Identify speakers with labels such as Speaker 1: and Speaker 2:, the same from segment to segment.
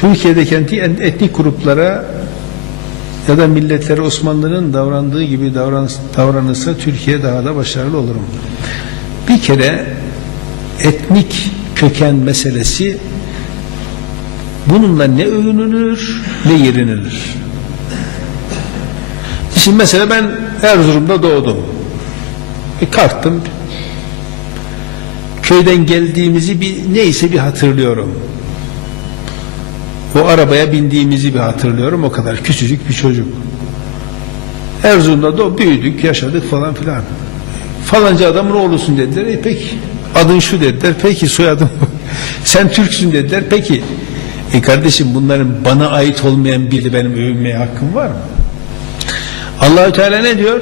Speaker 1: Türkiye'deki en- etnik gruplara ya da milletlere Osmanlı'nın davrandığı gibi davran, davranırsa Türkiye daha da başarılı olur mu? Bir kere etnik köken meselesi bununla ne övünülür ne yerinilir. Şimdi mesela ben Erzurum'da doğdum. E, kalktım. Köyden geldiğimizi bir neyse bir hatırlıyorum. O arabaya bindiğimizi bir hatırlıyorum. O kadar küçücük bir çocuk. Erzurum'da da büyüdük, yaşadık falan filan. Falanca adamın oğlusun dediler. E peki. Adın şu dediler. Peki soyadın. Sen Türksün dediler. Peki. E kardeşim bunların bana ait olmayan biri benim övünmeye hakkım var mı? Allahü Teala ne diyor?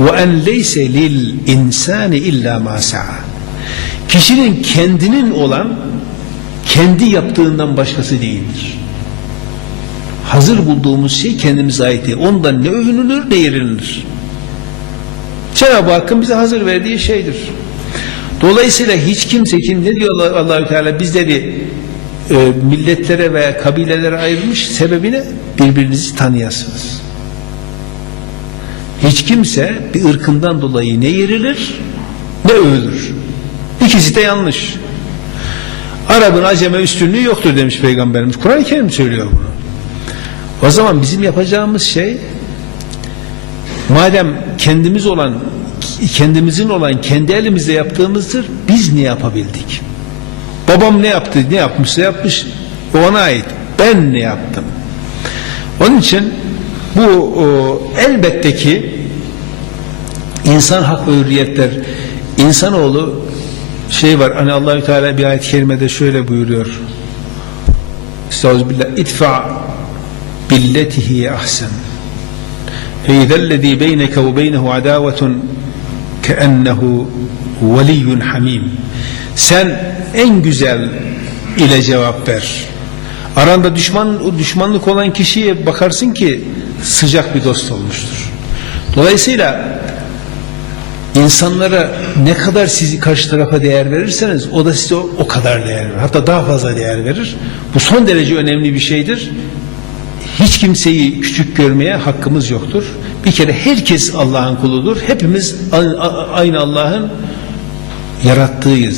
Speaker 1: Ve en leyse lil insani illa ma. Kişinin kendinin olan kendi yaptığından başkası değildir. Hazır bulduğumuz şey kendimize ait değil. Ondan ne övünülür ne yerilir. Cenab-ı Hakk'ın bize hazır verdiği şeydir. Dolayısıyla hiç kimse kim ne diyor Allah, Allahü Teala bizleri e, milletlere veya kabilelere ayırmış sebebine birbirinizi tanıyasınız. Hiç kimse bir ırkından dolayı ne yerilir ne övülür. İkisi de yanlış. Arap'ın aceme üstünlüğü yoktur demiş Peygamberimiz. Kur'an-ı Kerim söylüyor bunu. O zaman bizim yapacağımız şey madem kendimiz olan kendimizin olan kendi elimizde yaptığımızdır biz ne yapabildik? Babam ne yaptı? Ne yapmışsa yapmış. O ona ait. Ben ne yaptım? Onun için bu o, elbette ki insan hak ve hürriyetler insanoğlu şey var hani Allahü Teala bir ayet-i kerimede şöyle buyuruyor. Estağfirullah. İtfa billetihi ahsen. Fe izellezî beyneke ve beynehu adavetun keennehu veliyyun hamim. Sen en güzel ile cevap ver. Aranda düşman düşmanlık olan kişiye bakarsın ki sıcak bir dost olmuştur. Dolayısıyla insanlara ne kadar sizi karşı tarafa değer verirseniz o da size o, kadar değer verir. Hatta daha fazla değer verir. Bu son derece önemli bir şeydir. Hiç kimseyi küçük görmeye hakkımız yoktur. Bir kere herkes Allah'ın kuludur. Hepimiz aynı Allah'ın yarattığıyız.